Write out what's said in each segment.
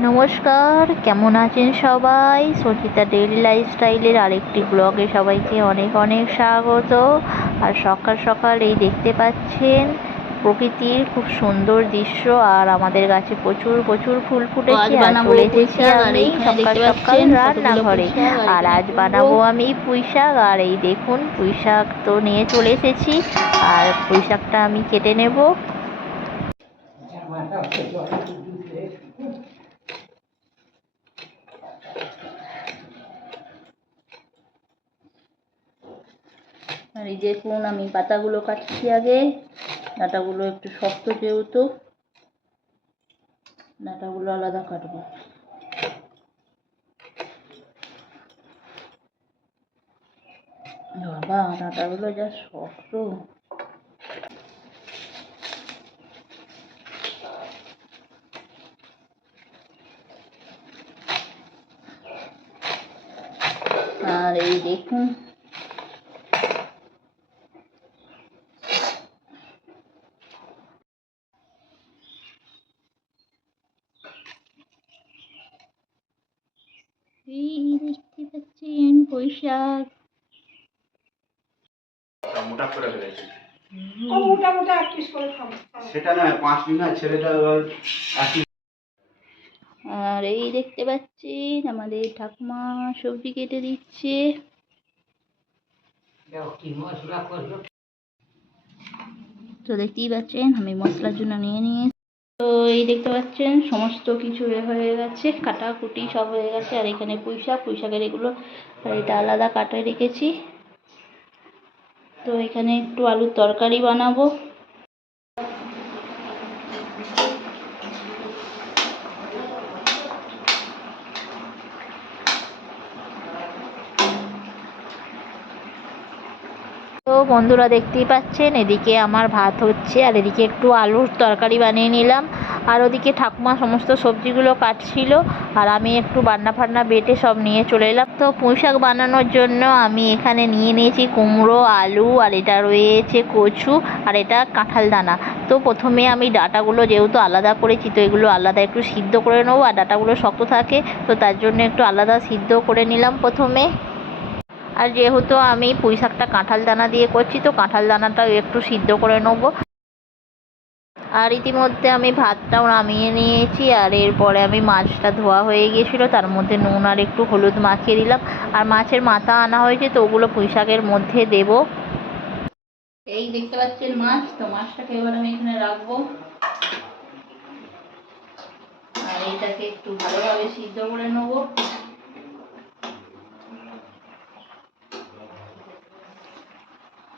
নমস্কার, কেমন আছেন সবাই? সচিতা ডেইলি লাইফস্টাইলের আরেকটি ব্লগে সবাইকে অনেক অনেক স্বাগত। আর সকাল সকাল এই দেখতে পাচ্ছেন প্রকৃতির খুব সুন্দর দৃশ্য আর আমাদের গাছে প্রচুর প্রচুর ফুল ফুটেছে আর চলে এসেছি আমি সকাল সকাল রান্নাঘরে। আর আজ বানাবো আমি পুঁই শাক আর এই দেখুন পুঁই শাক তো নিয়ে চলে এসেছি। আর পুঁই শাকটা আমি কেটে নেব। আর এই দেখুন আমি পাতাগুলো কাটছি আগে। ডাঁটাগুলো একটু শক্ত যেহেতু ডাঁটাগুলো আলাদা কাটবো। বাবা ডাঁটাগুলো যা শক্ত। আর এই দেখুন এই দেখতে বৈশাখ। মোটা করে ফেলেছি। সেটা নয় পাঁচ বিঘা ছেলেটা আর এই দেখতে পাচ্ছেন আমাদের ঠাকুমা সবজি কেটে দিচ্ছে। তো দেখতেই পাচ্ছেন আমি মশলার জন্য নিয়ে নিয়ে তো এই দেখতে পাচ্ছেন, সমস্ত কিছু এ হয়ে গেছে কাটাকুটি সব হয়ে গেছে, আর এখানে পুঁইশাক, পুঁইশাকের এগুলো এটা আলাদা কাটা রেখেছি। তো এখানে একটু আলুর তরকারি বানাবো তো বন্ধুরা দেখতেই পাচ্ছেন, এদিকে আমার ভাত হচ্ছে আর এদিকে একটু আলুর তরকারি বানিয়ে নিলাম। আর ওদিকে ঠাকুমা সমস্ত সবজিগুলো কাটছিল আর আমি একটু বান্না ফান্না বেটে সব নিয়ে চলে এলাম। তো পুঁই শাক বানানোর জন্য আমি এখানে নিয়ে নিয়েছি কুমড়ো, আলু আর এটা রয়েছে কচু আর এটা কাঁঠাল দানা। তো প্রথমে আমি ডাটাগুলো যেহেতু আলাদা করেছি, তো এগুলো আলাদা একটু সিদ্ধ করে নেব আর ডাটাগুলো শক্ত থাকে, তো তার জন্য একটু আলাদা সিদ্ধ করে নিলাম প্রথমে। আর যেহেতু আমি পুঁই শাকটা কাঁঠাল দানা দিয়ে করছি, তো কাঁঠাল দানাটাও একটু সিদ্ধ করে নেব। আর ইতিমধ্যে আমি ভাতটাও নামিয়ে নিয়েছি, আর এরপরে আমি মাছটা ধোয়া হয়ে গিয়েছিল, তার মধ্যে নুন আর একটু হলুদ মাখিয়ে দিলাম। আর মাছের মাথা আনা হয়েছে, তো ওগুলো পুঁই শাকের মধ্যে দেবো। এই দেখতে পাচ্ছেন মাছ, তো মাছটাকে এবার আমি এখানে রাখব। আর এইটাকে একটু ভালোভাবে সিদ্ধ করে নেব বাবা হবে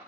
হ্যাঁ আমার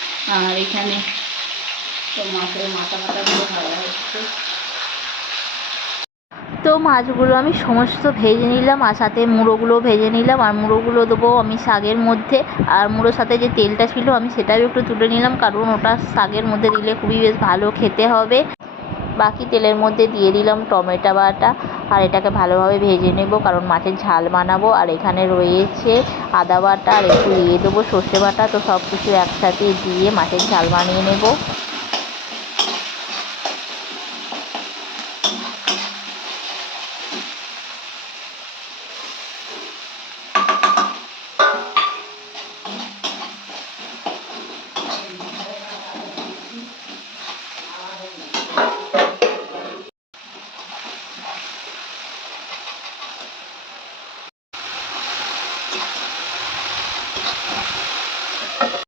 আর এখানে তো মাছের মাথা মাথাগুলো ভালো হচ্ছে। তো মাছগুলো আমি সমস্ত ভেজে নিলাম আর সাথে মুড়োগুলো ভেজে নিলাম। আর মুড়োগুলো দেবো আমি শাগের মধ্যে। আর মুড়োর সাথে যে তেলটা ছিল আমি সেটাও একটু তুলে নিলাম, কারণ ওটা শাগের মধ্যে দিলে খুবই বেশ ভালো খেতে হবে। বাকি তেলের মধ্যে দিয়ে দিলাম টমেটো বাটা। আর এটাকে ভালোভাবে ভেজে নেব, কারণ মাছের ঝাল বানাবো। আর এখানে রয়েছে আদা বাটা, আর একটু দিয়ে দেবো সর্ষে বাটা। তো সব কিছু একসাথে দিয়ে মাছের ঝাল বানিয়ে নেব।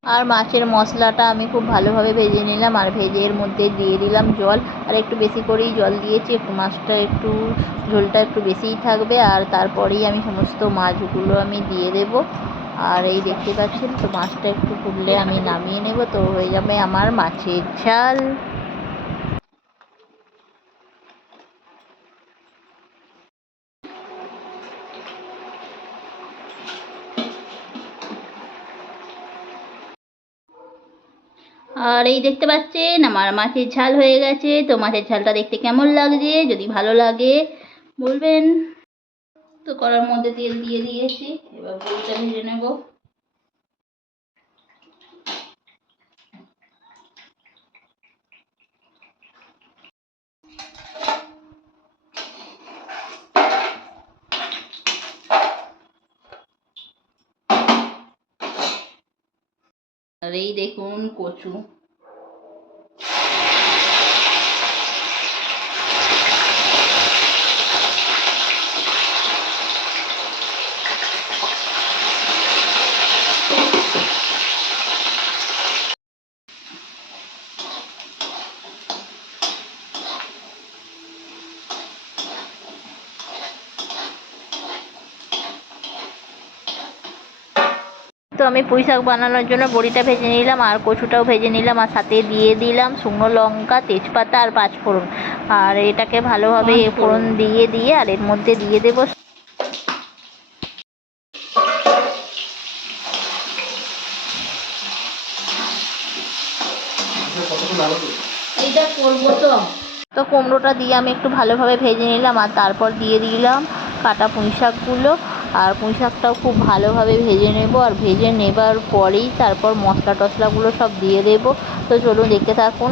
আর মাছের মশলাটা আমি খুব ভালোভাবে ভেজে নিলাম আর ভেজে এর মধ্যে দিয়ে দিলাম জল। আর একটু বেশি করেই জল দিয়েছি, একটু মাছটা একটু, ঝোলটা একটু বেশিই থাকবে। আর তারপরেই আমি সমস্ত মাছগুলো আমি দিয়ে দেব। আর এই দেখতে পাচ্ছেন তো মাছটা একটু ফুললে আমি নামিয়ে নেব, তো হয়ে যাবে আমার মাছের ঝাল। আর এই দেখতে পাচ্ছেন, আমার মাছের ঝাল হয়ে গেছে। তো মাছের ঝালটা দেখতে কেমন লাগছে? যদি ভালো লাগে, বলবেন। তো করার মধ্যে তেল দিয়ে দিয়েছি, এবার বড়িটা ভেজে নেব। আর এই দেখুন কচু। তো আমি পুঁই শাক বানানোর জন্য বড়িটা ভেজে নিলাম আর কচুটাও ভেজে নিলাম আর সাথে দিয়ে দিলাম শুকনো লঙ্কা তেজপাতা আর পাঁচফোড়ন। আর এটাকে ভালোভাবে এ ফোড়ন দিয়ে দিয়ে আর এর মধ্যে দিয়ে দেবো এইটা করব তো। তো কুমড়োটা দিয়ে আমি একটু ভালোভাবে ভেজে নিলাম আর তারপর দিয়ে দিলাম কাটা পুঁই শাকগুলো। আর পুঁই শাকটাও খুব ভালোভাবে ভেজে নেব। আর ভেজে নেবার পরেই তারপর মশলা টশলাগুলো সব দিয়ে দেবো। তো চলুন দেখতে থাকুন।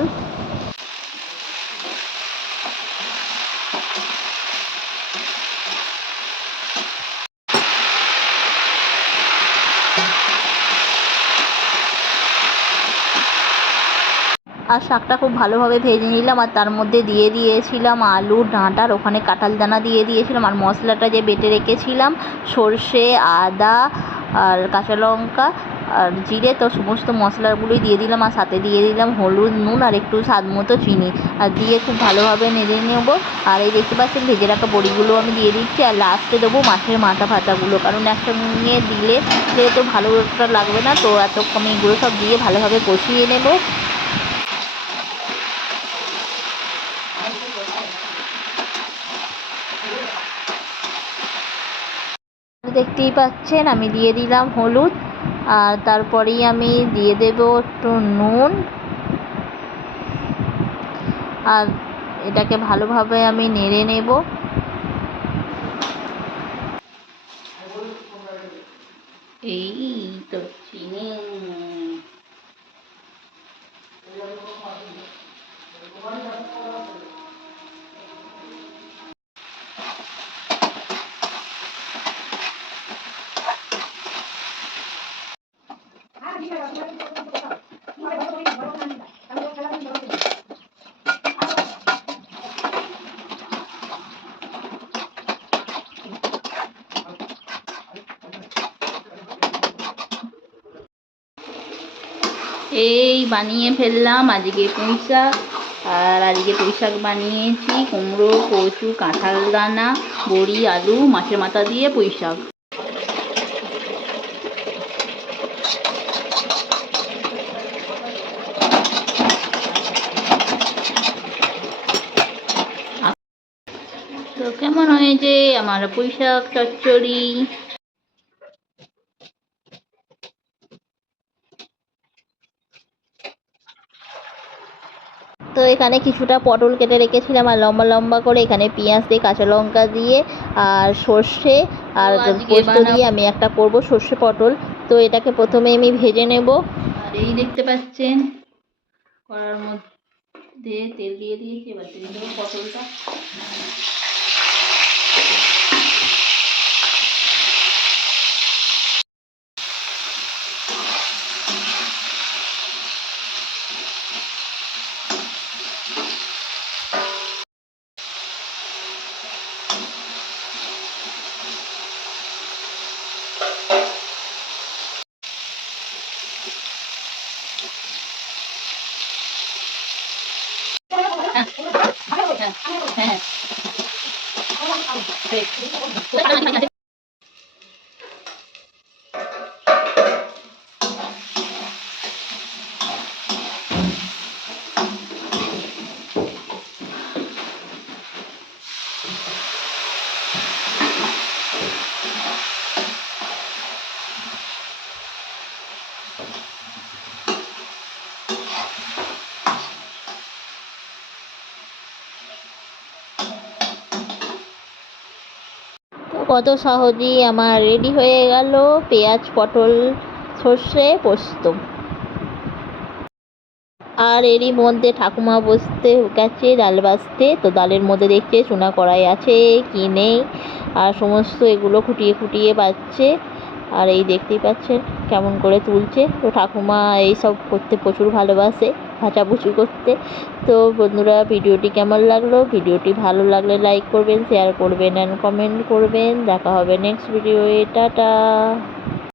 আর শাকটা খুব ভালোভাবে ভেজে নিলাম আর তার মধ্যে দিয়ে দিয়েছিলাম আলু, ডাঁটার, ওখানে কাঁঠাল দানা দিয়ে দিয়েছিলাম আর মশলাটা যে বেটে রেখেছিলাম, সর্ষে, আদা আর কাঁচা লঙ্কা আর জিরে, তো সমস্ত মশলাগুলোই দিয়ে দিলাম আর সাথে দিয়ে দিলাম হলুদ, নুন আর একটু স্বাদ মতো চিনি আর দিয়ে খুব ভালোভাবে নেড়ে নেব। আর এই দেখতে পাচ্ছেন ভেজে রাখা বড়িগুলো আমি দিয়ে দিচ্ছি আর লাস্টে দেবো মাছের মাথা ফাতাগুলো কারণ একসঙ্গে দিলে দিলে তো ভালো একটা লাগবে না, তো এত আমি এগুলো সব দিয়ে ভালোভাবে কষিয়ে নেব। পাচ্ছেন, আমি দিয়ে দিলাম হলুদ। আর তারপরেই আমি দিয়ে দেব একটু নুন। আর এটাকে ভালোভাবে আমি নেড়ে নেব। এই তো চিনি। এই বানিয়ে ফেললাম, আজকে পুঁই শাক। আর আজকে পুঁই শাক বানিয়েছি, কুমড়ো, কচু, কাঁঠাল দানা, বড়ি, আলু, মাছের মাথা দিয়ে পুঁই শাক তো হয়েছে আমার পুঁই শাক চচ্চড়ি। তো এখানে কিছুটা পটল কেটে রেখেছিলাম আর লম্বা লম্বা করে এখানে পেঁয়াজ দিয়ে কাঁচা লঙ্কা দিয়ে আর সর্ষে আর পোস্ত দিয়ে আমি একটা করব সর্ষে পটল। তো এটাকে প্রথমে আমি ভেজে নেব। আর এই দেখতে পাচ্ছেন কড়ার মধ্যে তেল দিয়ে দিয়েছি এবার দিয়ে দেবো পটলটা। তো কত সহজেই আমার রেডি হয়ে গেল পেঁয়াজ, পটল, সর্ষে, পোস্ত। আর এরই মধ্যে ঠাকুমা বসতে গেছে, ডাল বাজতে তো ডালের মধ্যে দেখছে চুনা কড়াই আছে কি নেই। আর সমস্ত এগুলো খুঁটিয়ে খুঁটিয়ে বাজছে। আর এই দেখতেই পাচ্ছেন কেমন করে তুলছে। তো ঠাকুমা এইসব করতে প্রচুর ভালোবাসে ভাজাভুজি করতে। তো বন্ধুরা, ভিডিওটি কেমন লাগল? ভিডিওটি ভালো লাগলে লাইক করবেন শেয়ার করবেন অ্যান্ড কমেন্ট করবেন। দেখা হবে নেক্সট ভিডিওয়ে টাটা!